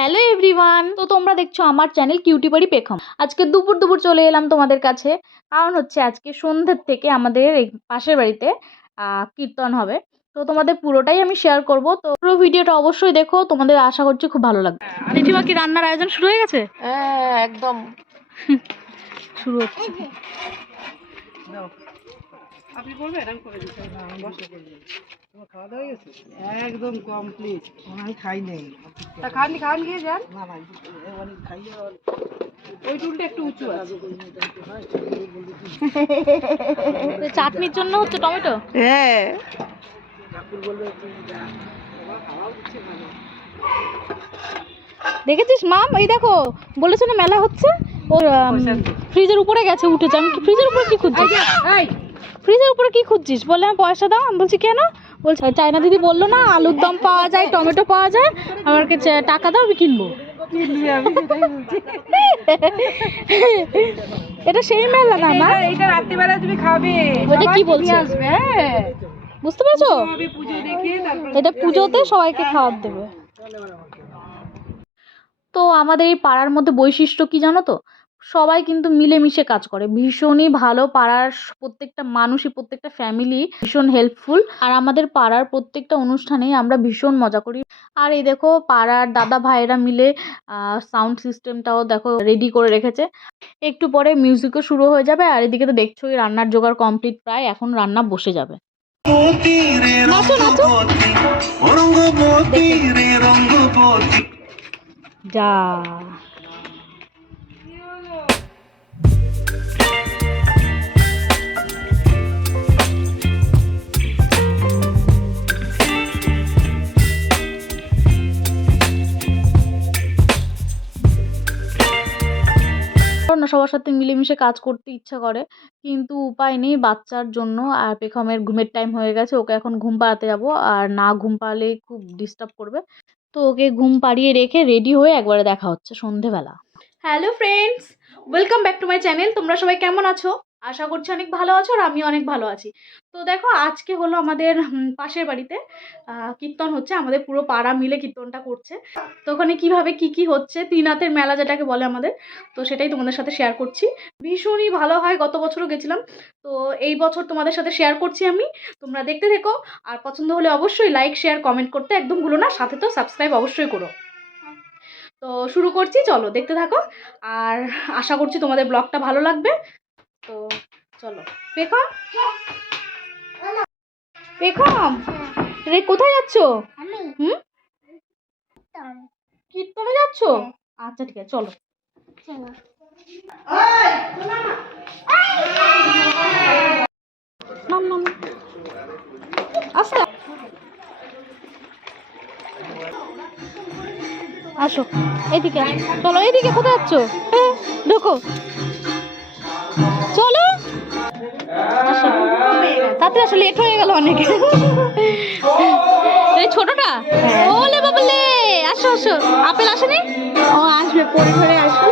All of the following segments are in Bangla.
হ্যালো এভরিওয়ান, তো তোমরা দেখছো আমার চ্যানেল কিউটি বাড়ি পেখম। আজকে দুপুর চলে এলাম তোমাদের কাছে। কারণ হচ্ছে আজকে সন্ধ্যের থেকে আমাদের এই পাশের বাড়িতে কীর্তন হবে। তো তোমাদের পুরোটাই আমি শেয়ার করব। তো পুরো ভিডিওটা অবশ্যই দেখো, তোমাদের আশা করছি খুব ভালো লাগবে। জেঠিমা কি রান্নার আয়োজন শুরু হয়ে গেছে? হ্যাঁ, একদম শুরু হচ্ছে। আপনি করবেন, আমি করে দিচ্ছি। আমি বসে করবো। তোমার খাওয়া দাওয়া হয়ে গেছে? একদম কমপ্লিট। আমি খাই নেই। তা খান গিয়ে যান। না না, অনেক খাইয়ে ওই টুলটা একটু উঁচু আছে। চাটনির জন্য হচ্ছে টমেটো। হ্যাঁ, দেখেছিস মাম, এই দেখো বলেছে না মেলা হচ্ছে, ওর ফ্রিজের উপরে গেছে, উঠেছে। আমি ফ্রিজের উপরে কি খুঁজছিস? ফ্রিজের উপরে কি খুঁজছিস? বলে আমি পয়সা দাও। আমি বলছি কেন? বলছে চায়না দিদি বললো না আলুর দম পাওয়া যায়, টমেটো পাওয়া যায়, আমাকে টাকা দাও, আমি কিনবো। এটা সেই মেলা না মা? এটা রাত্রিবেলা তুমি খাবে। ওটা কি বলছে? হ্যাঁ, বুঝতে পেরেছো? পুজো দেখে তারপর এটা পুজোতে সবাইকে খাওয়ার দেবে। তো আমাদের এই পাড়ার মধ্যে বৈশিষ্ট্য কি জানো তো? সবাই কিন্তু মিলেমিশে কাজ করে, ভীষণই ভালো। পাড়ার প্রত্যেকটা মানুষই, প্রত্যেকটা ফ্যামিলি ভীষণ হেল্পফুল। আর আমাদের পাড়ার প্রত্যেকটা অনুষ্ঠানেই আমরা ভীষণ মজা করি। আর এই দেখো পাড়ার দাদা ভাইয়েরা মিলে সাউন্ড সিস্টেমটাও দেখো রেডি করে রেখেছে। একটু পরে মিউজিকও শুরু হয়ে যাবে। আর এদিকে তো দেখছোই রান্নার জোগাড় কমপ্লিট প্রায়, এখন রান্না বসে যাবে। নাচো নাচো যা। না সবার সাথে মিলেমিশে কাজ করতে ইচ্ছা করে, কিন্তু উপায় নেই বাচ্চার জন্য। আর পেখমের ঘুমের টাইম হয়ে গেছে, ওকে এখন ঘুম পাড়াতে যাবো। আর না ঘুম পাড়ালে খুব ডিস্টার্ব করবে। তো ওকে ঘুম পাড়িয়ে রেখে রেডি হয়ে একবারে দেখা হচ্ছে সন্ধেবেলা। Hello friends, welcome back to my channel. তোমরা সবাই কেমন আছো? আশা করছি অনেক ভালো আছো, আর আমিও অনেক ভালো আছি। তো দেখো আজকে হলো আমাদের পাশের বাড়িতে কীর্তন হচ্ছে। আমাদের পুরো পাড়া মিলে কীর্তনটা করছে। তো ওখানে কীভাবে কী হচ্ছে, ত্রিনাথের মেলা যেটাকে বলে আমাদের, তো সেটাই তোমাদের সাথে শেয়ার করছি। ভীষণই ভালো হয়, গত বছরও গেছিলাম। তো এই বছর তোমাদের সাথে শেয়ার করছি আমি। তোমরা দেখতে থেকো। আর পছন্দ হলে অবশ্যই লাইক শেয়ার কমেন্ট করতে একদম ভুলো না। সাথে তো সাবস্ক্রাইব অবশ্যই করো। তো শুরু করছি, চলো দেখতে থাকো। আর আশা করছি তোমাদের ব্লগটা ভালো লাগবে। তো চলো। পেখম পেখম রে, কোথায় যাচ্ছ? কীর্তনে যাচ্ছ? আচ্ছা ঠিক আছে, চলো। নাম নাম আস্তে আসো, এইদিকে চলো। এইদিকে কোথায় যাচ্ছ? ঢোকো, চলো আসো। তাতে আসলে লেট হয়ে গেল অনেক। এই ছোটটা ওলে বাবলে, আসো আসো। আপেল আসেনি? ও আসবে, পরে ধরে আসো।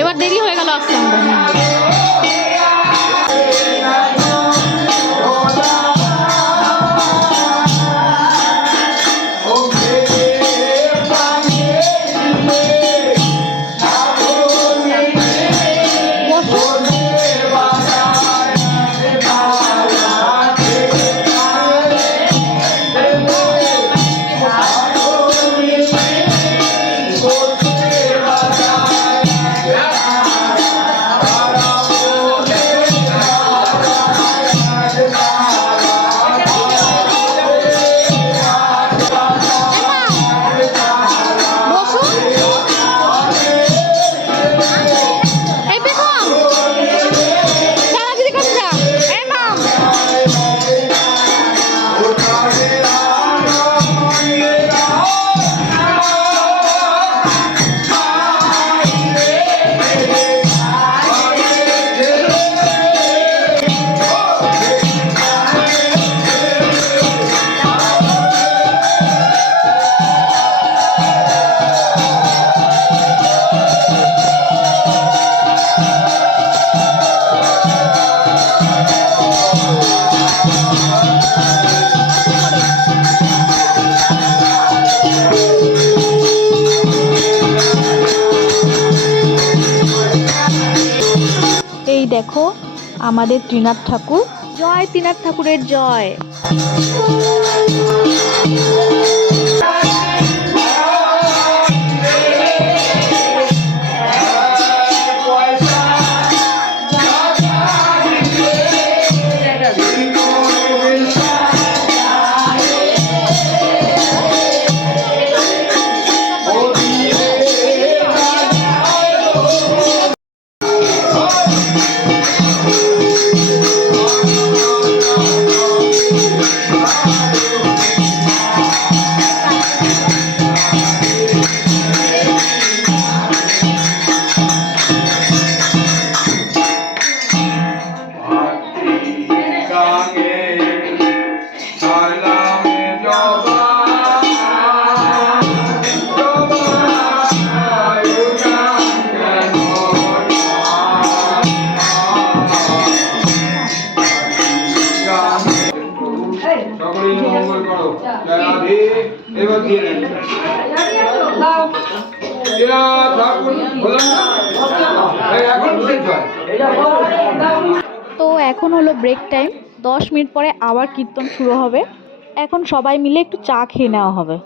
এবার দেরি হয়ে গেল আসতে আমাদের। দেখো আমাদের ত্রিনাথ ঠাকুর, জয় ত্রিনাথ ঠাকুরের জয়। তো এখন হলো ব্রেক টাইম, 10 মিনিট পরে আবার কীর্তন শুরু হবে। এখন সবাই মিলে একটু চা খেয়ে নেওয়া হবে।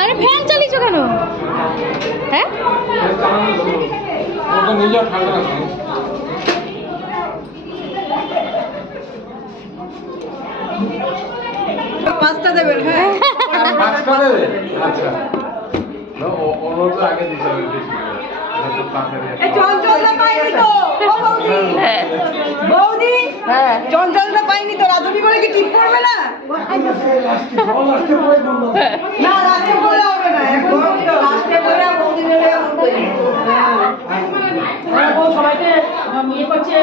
আরে ফ্যান চালিয়েছো কেন? হ্যাঁ পাঁচটা দেবেন। হ্যাঁ পাঁচটা দেবে, আচ্ছা ওর তো আগে দিতে হবে বেশি করে। চঞ্চলদা পাইনি তো বৌদি, হ্যাঁ চঞ্চলদা পাইনি তো, রাধুনি বলে কি ঠিক করবে না? না লাস্টে বলে হবে না, এখন লাস্টে বলে বৌদি বলে সবাইকে নিয়ে করছে।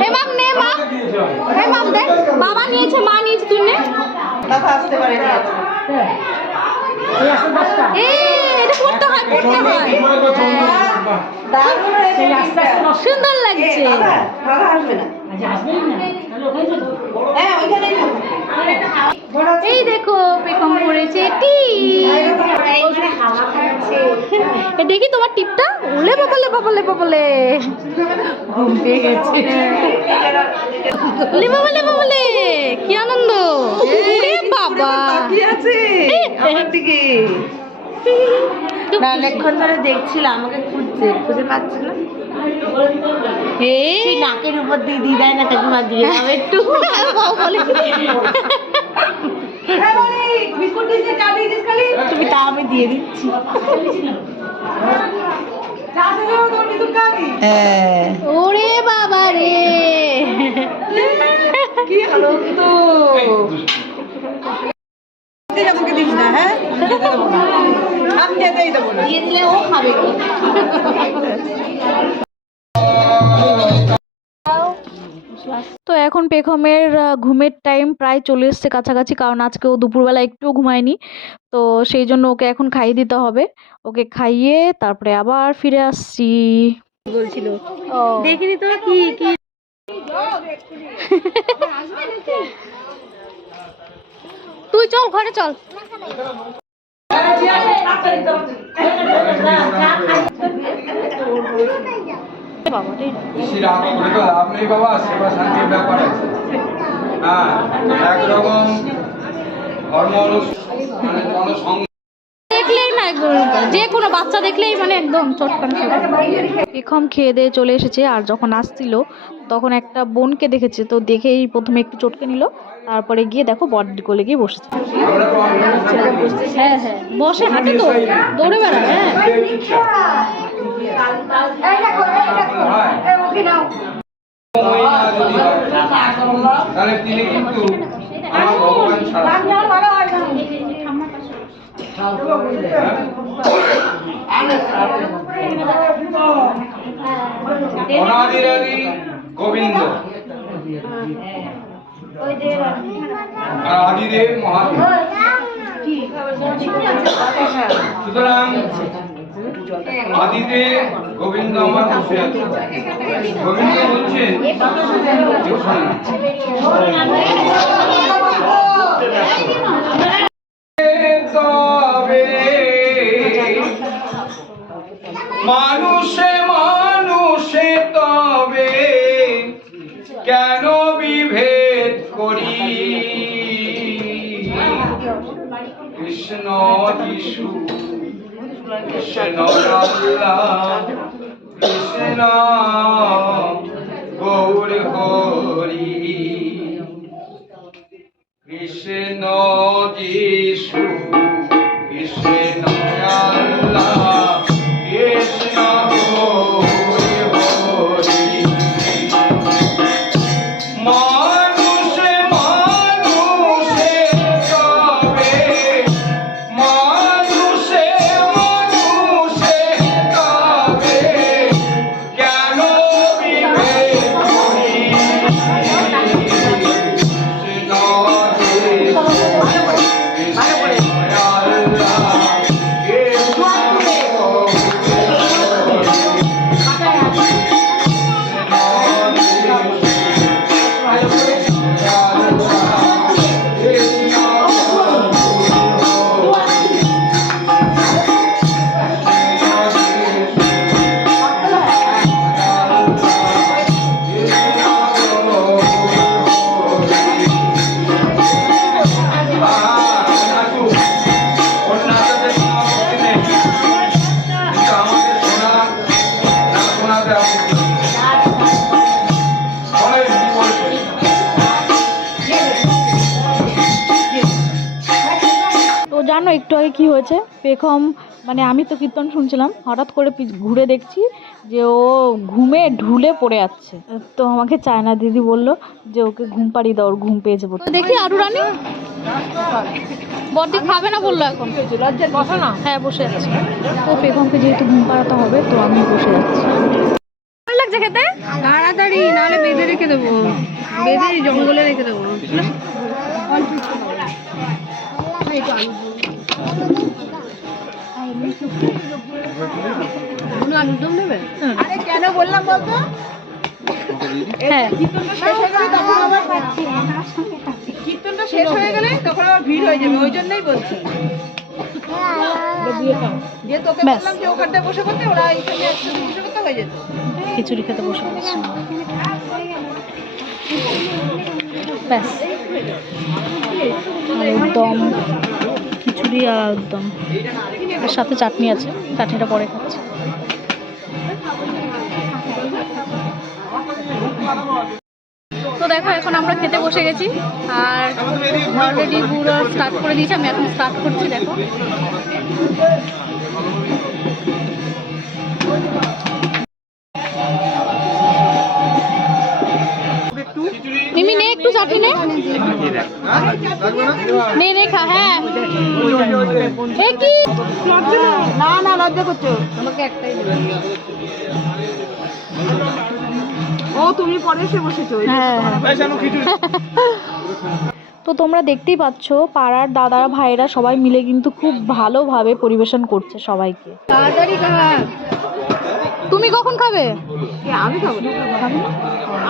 হে মাম নে মা, হে মাম দে, বাবা নিয়েছে, মা নিয়েছে, তুই নে। কথা আসতে পারে না। এই এটা করতে হয়, করতে হয়। সুন্দর লাগছে। এই দেখো পেখম পড়েছে টি। দেখি তোমার টিপটা, ওলে বাবালে বাবালে বাবালে ঘুম পেয়ে গেছে। ওলে বাবালে বাবালে কি আনন্দ! ওরে বাবা কি আছে আমার দিকে না, অনেকক্ষণ ধরে দেখছিলাম, আমাকে খুঁজছে, খুঁজে পাচ্ছে না। এই নাকের উপর দিয়ে দিয়ে দেয় না, কাকিমা দিয়ে দাও একটু। তুমি তা আমি দিয়ে দিচ্ছি। ওরে বাবা রে কি আনন্দ! আমাকে দিস না, হ্যাঁ আমি যেতেই দেবো না, দিয়ে দিলে ও খাবে। তো এখন পেখমের ঘুমের টাইম প্রায় চলে এসছে কাছাকাছি, কারণ আজকে ও দুপুরবেলা একটুও ঘুমায়নি। তো সেই জন্য ওকে এখন খাইয়ে দিতে হবে। ওকে খাইয়ে তারপরে আবার ফিরে আসছি। বলছিল দেখিনি তো কি কি তুই চল ঘরে চল। বেশি রাগ করে তো লাভ নেই বাবা, সেবা শান্তির ব্যাপার আছে। হ্যাঁ একরকম ধর্ম মানে জনসংখ্যা দেখলে না একদম যে কোনো বাচ্চা দেখলেই মানে একদম চটকানো পেখম খেয়ে দিয়ে চলে এসেছে। আর যখন আসছিল তখন একটা বোনকে দেখেছে, তো দেখেই প্রথমে একটু চটকে নিল, তারপরে গিয়ে দেখো বডির কোলে গিয়ে বসেছে। হ্যাঁ হ্যাঁ বসে হাঁটে তো, দৌড়ে বেড়ায়। হ্যাঁ তাহলে তিনি কিন্তু আমার ভগবান ছাড়া অনাদিরাদি গোবিন্দ আর আদিদেব মহাদেব। সুতরাং আদিদেব গোবিন্দ আমার বসে আছে। গোবিন্দ বলছেন তবে মানুষে মানুষে তবে কেন বিভেদ করি, কৃষ্ণ যিশু কৃষ্ণ আল্লাহ কৃষ্ণ গৌর হরি, কৃষ্ণ যিশু কৃষ্ণ আল্লাহ কৃষ্ণ গৌর হরি। মানুষে মানুষে তবে মানুষে মানুষে তবে কেন বিভেদ করি, কৃষ্ণ জানো একটু আগে কি হয়েছে? পেখম মানে আমি তো কীর্তন শুনছিলাম, হঠাৎ করে ঘুরে দেখছি যে ও ঘুমে ঢুলে পড়ে যাচ্ছে। তো আমাকে চায়না দিদি বলল যে ওকে ঘুম পাড়িয়ে দাও, ওর ঘুম পেয়েছে। দেখি আরু রানী বড়দি খাবে না বললো, এখন বসো না। হ্যাঁ বসে যাচ্ছে। তো পেখমকে যেহেতু ঘুম পাড়াতে হবে তো আমি বসে যাচ্ছি। ভালো লাগছে খেতে? তাড়াতাড়ি নাহলে বেঁধে রেখে দেবো, বেঁধে জঙ্গলে রেখে দেবো। আলুদম নেবে? আরে কেন বললাম বলতো? হ্যাঁ কীর্তনটা শেষ হয়ে গেলে তখন আবার কীর্তনটা শেষ হয়ে গেলে তখন আবার ভিড় হয়ে যাবে, ওই জন্যই বলছি। যে তোকে বললাম যে ওখানটায় বসে করতে, ওরা এইখানে একসাথে বসে করতে হয়ে যেত। খিচুড়ি খেতে বসে গেছি ব্যাস। একদম খিচুড়ি আর একদম এর সাথে চাটনি আছে, চাটনিটা পরে খাচ্ছি। তো দেখো এখন আমরা খেতে বসে গেছি আর অলরেডি পুরো স্টার্ট করে দিয়েছি, আমি এখন স্টার্ট করছি। দেখো মিমি নে একটু চাটনি নে নে নে খা। হ্যাঁ এ কি না না লজ্জা করছো, তোমাকে একটাই ও তুমি পরে এসে বসেছো। হ্যাঁ তো তোমরা দেখতেই পাচ্ছ পাড়ার দাদারা ভাইরা সবাই মিলে কিন্তু খুব ভালোভাবে পরিবেশন করছে সবাইকে। তাড়াতাড়ি খা। তুমি কখন খাবে? আমি খাবো,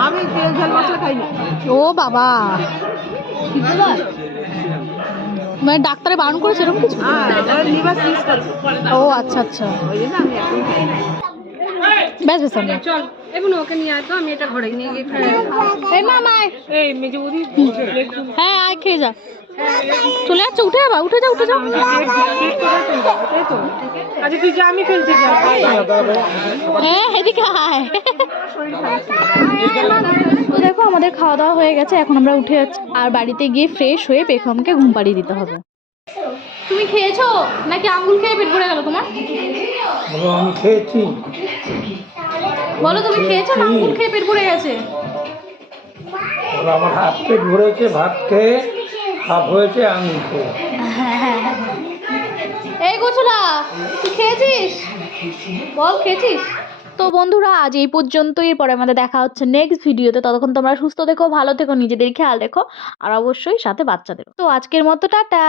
আমি তেল ঝাল মশলা খাই না। ও বাবা, মানে ডাক্তারে বারণ করেছে এরকম কিছু? ও আচ্ছা আচ্ছা, ওই জন্য আমি এখন খাই না। ব্যাস ব্যাস। এমন ওকে নিয়ে আসতো, আমি এটা ঘরে নিয়ে গিয়ে খাই। এই মামা এই মেজে বৌদি হ্যাঁ আয় খেয়ে যা চলে যাচ্ছে উঠে যাবা উঠে যাও আচ্ছা তুই যা, আমি ফেলছি যা। হ্যাঁ এদিকে আয় তো দেখো আমাদের খাওয়া দাওয়া হয়ে গেছে, এখন আমরা উঠে যাচ্ছি আর বাড়িতে গিয়ে ফ্রেশ হয়ে পেখমকে ঘুম পাড়িয়ে দিতে হবে। তুমি খেয়েছো নাকি আঙ্গুল খেয়ে পেট ভরে গেল তোমার? আমি খেয়েছি। বলো তুমি খেয়েছো না আঙ্গুল খেয়ে পেট ভরে গেছে? আমার হাত পেট ভরেছে, ভাত খেয়ে হাফ হয়েছে আঙুল খেয়ে। এই গোছলা তুই খেয়েছিস? বল খেয়েছিস? তো বন্ধুরা আজ এই পর্যন্তই, এরপরে আমাদের দেখা হচ্ছে নেক্সট ভিডিওতে। ততক্ষণ তোমরা সুস্থ থেকো, ভালো থেকো, নিজেদের খেয়াল রেখো আর অবশ্যই সাথে বাচ্চাদেরও। তো আজকের মতো টাটা।